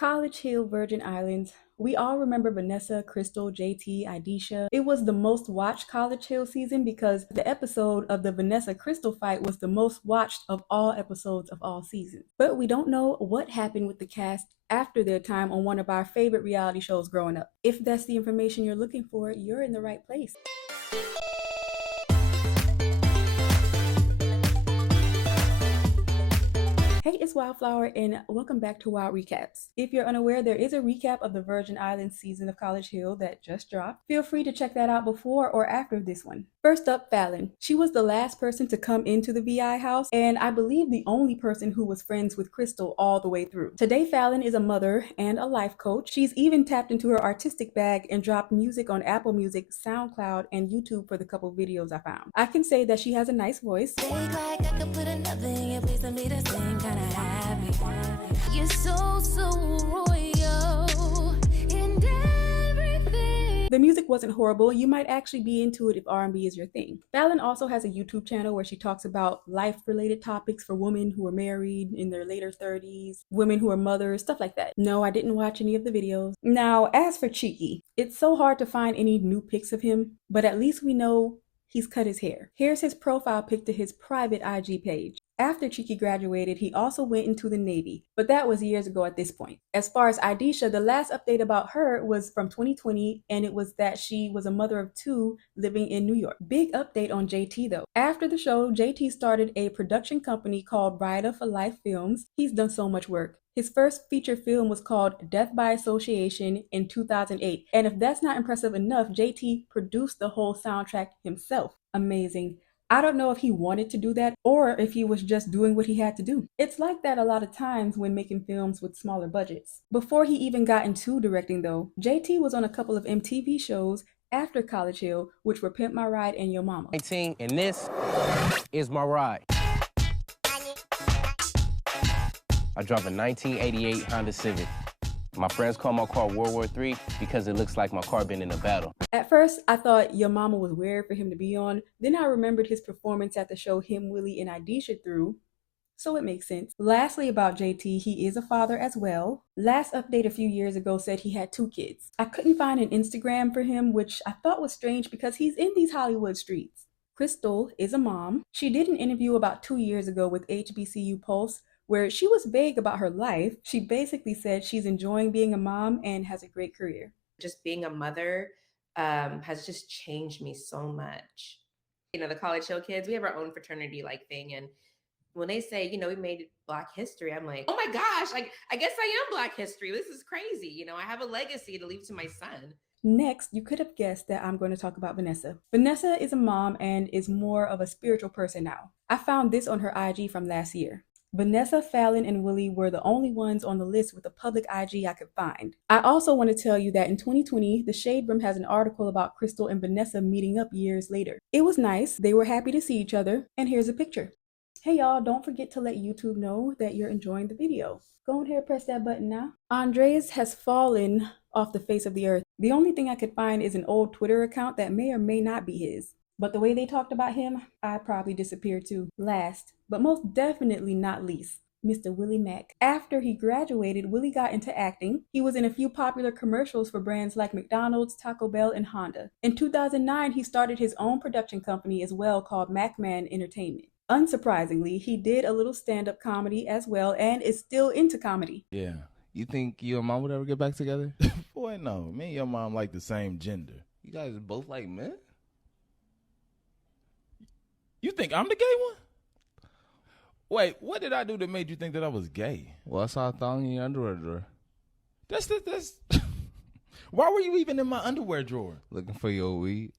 College Hill, Virgin Islands. We all remember Vanessa, Crystal, JT, Idisha. It was the most watched College Hill season because the episode of the Vanessa Crystal fight was the most watched of all episodes of all seasons. But we don't know what happened with the cast after their time on one of our favorite reality shows growing up. If that's the information you're looking for, you're in the right place. Hey, it's Wildflower and welcome back to Wild Recaps. If you're unaware, there is a recap of the Virgin Islands season of College Hill that just dropped. Feel free to check that out before or after this one. First up, Fallon. She was the last person to come into the VI house and I believe the only person who was friends with Crystal all the way through. Today, Fallon is a mother and a life coach. She's even tapped into her artistic bag and dropped music on Apple Music, SoundCloud, and YouTube for the couple videos I found. I can say that she has a nice voice. You're so royal and everything. The music wasn't horrible. You might actually be into it if R&B is your thing. Fallon also has a YouTube channel where she talks about life-related topics for women who are married in their later 30s, women who are mothers, stuff like that. No, I didn't watch any of the videos. Now, as for Cheeki, it's so hard to find any new pics of him, but at least we know he's cut his hair. Here's his profile pic to his private IG page. After Cheeki graduated, he also went into the Navy, but that was years ago at this point. As far as Idisha, the last update about her was from 2020, and it was that she was a mother of 2 living in New York. Big update on JT though. After the show, JT started a production company called Rider for Life Films. He's done so much work. His first feature film was called Death by Association in 2008, and if that's not impressive enough, JT produced the whole soundtrack himself. Amazing. I don't know if he wanted to do that or if he was just doing what he had to do. It's like that a lot of times when making films with smaller budgets. Before he even got into directing though, JT was on a couple of MTV shows after College Hill, which were Pimp My Ride and Yo Mama. 19, and this is my ride. I drive a 1988 Honda Civic. My friends call my car World War III because it looks like my car been in a battle. At first, I thought Yo Mama was weird for him to be on. Then I remembered his performance at the show him, Willie, and Idisha threw, so it makes sense. Lastly, about JT, he is a father as well. Last update a few years ago said he had 2 kids. I couldn't find an Instagram for him, which I thought was strange because he's in these Hollywood streets. Crystal is a mom. She did an interview about 2 years ago with HBCU Pulse, where she was vague about her life. She basically said she's enjoying being a mom and has a great career. Just being a mother has just changed me so much. You know, the College Hill kids, we have our own fraternity like thing. And when they say, you know, we made Black history, I'm like, oh my gosh, like, I guess I am Black history. This is crazy. You know, I have a legacy to leave to my son. Next, you could have guessed that I'm going to talk about Vanessa. Vanessa is a mom and is more of a spiritual person now. I found this on her IG from last year. Vanessa, Fallon, and Willie were the only ones on the list with a public IG I could find. I also want to tell you that in 2020, the Shade Room has an article about Crystal and Vanessa meeting up years later. It was nice, they were happy to see each other, and here's a picture. Hey y'all, don't forget to let YouTube know that you're enjoying the video. Go ahead and press that button now. Andres has fallen off the face of the earth. The only thing I could find is an old Twitter account that may or may not be his. But the way they talked about him, I'd probably disappear too. Last, but most definitely not least, Mr. Willie Mack. After he graduated, Willie got into acting. He was in a few popular commercials for brands like McDonald's, Taco Bell, and Honda. In 2009, he started his own production company as well called MacMan Entertainment. Unsurprisingly, he did a little stand-up comedy as well and is still into comedy. Yeah. You think you and mom would ever get back together? Boy, no. Me and your mom like the same gender. You guys both like men? You think I'm the gay one? Wait, what did I do that made you think that I was gay? Well, I saw a thong in your underwear drawer. That's Why were you even in my underwear drawer? Looking for your weed.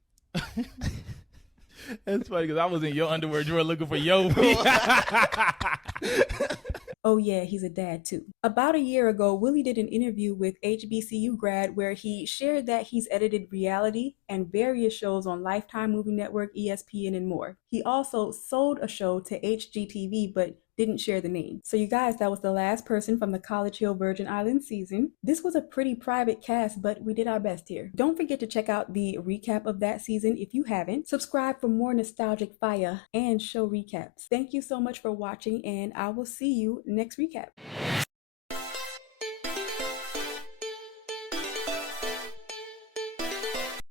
That's funny because I was in your underwear drawer looking for your weed. Oh yeah, he's a dad too. About a year ago, Willie did an interview with HBCU grad where he shared that he's edited reality and various shows on Lifetime Movie Network, ESPN, and more. He also sold a show to HGTV, but didn't share the name. So you guys, that was the last person from the College Hill Virgin Islands season. This was a pretty private cast, but we did our best here. Don't forget to check out the recap of that season if you haven't. Subscribe for more nostalgic fire and show recaps. Thank you so much for watching, and I will see you next recap.